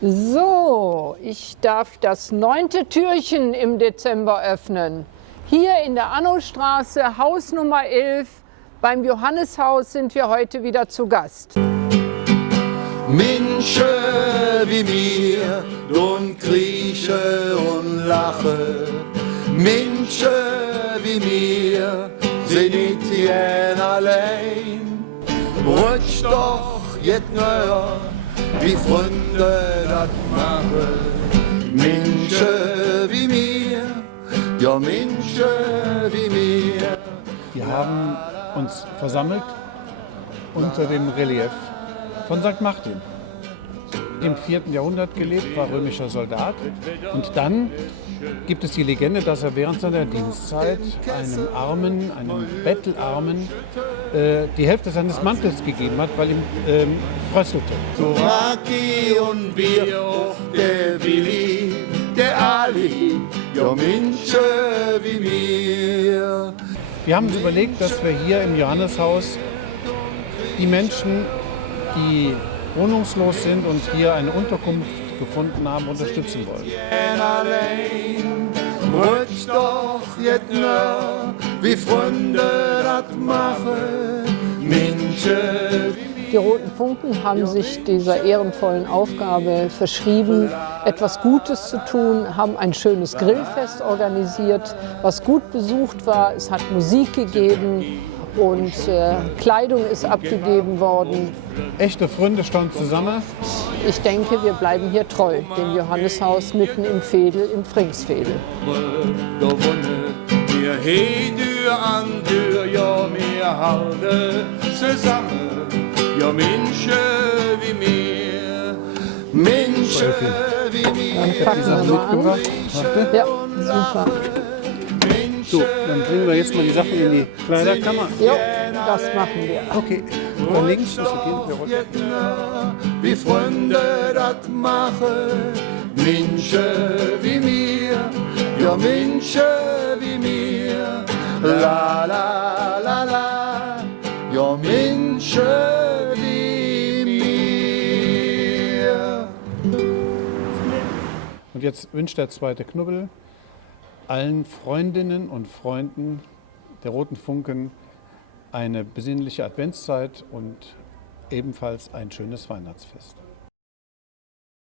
So, ich darf das 9. Türchen im Dezember öffnen. Hier in der Annostraße, Haus Nummer 11, beim Johanneshaus sind wir heute wieder zu Gast. Menschen wie mir, und krieche und lache. Menschen wie mir, sind nicht gern allein. Rutsch doch jetzt näher, wie Freunde das machen. Menschen wie mir, ja Menschen wie mir. Wir haben uns versammelt unter dem Relief von St. Martin. Im 4. Jahrhundert gelebt, war römischer Soldat. Und dann gibt es die Legende, dass er während seiner Dienstzeit einem Bettelarmen, die Hälfte seines Mantels gegeben hat, weil ihm fröstelte. So Raki und wir auch der Willi, der Ali, ja Menschen wie mir. Wir haben uns überlegt, dass wir hier im Johanneshaus die Menschen, die wohnungslos sind und hier eine Unterkunft gefunden haben, unterstützen wollen. Rutsch doch jetzt nur, wie Freunde das machen, Menschen. Die Roten Funken haben sich dieser ehrenvollen Aufgabe verschrieben, etwas Gutes zu tun, haben ein schönes Grillfest organisiert, was gut besucht war. Es hat Musik gegeben und Kleidung ist abgegeben worden. Echte Freunde standen zusammen. Ich denke, wir bleiben hier treu, dem Johanneshaus mitten im Veedel, in Pfringsveedel. Wir heben an Tür, ja, wir halten zusammen. Ja, Menschen wie mir, Menschen wie mir. Ich habe die Sachen mitgebracht. Warte. Ja, super. So, dann bringen wir jetzt mal die Sachen in die Kleiderkammer. Ja, das machen wir. Okay, da links muss ich gehen. Wie Freunde das machen, Menschen wie mir, ja Menschen wie mir, la la la la, ja Menschen wie mir. Und jetzt wünscht der zweite Knubbel allen Freundinnen und Freunden der Roten Funken eine besinnliche Adventszeit und ebenfalls ein schönes Weihnachtsfest.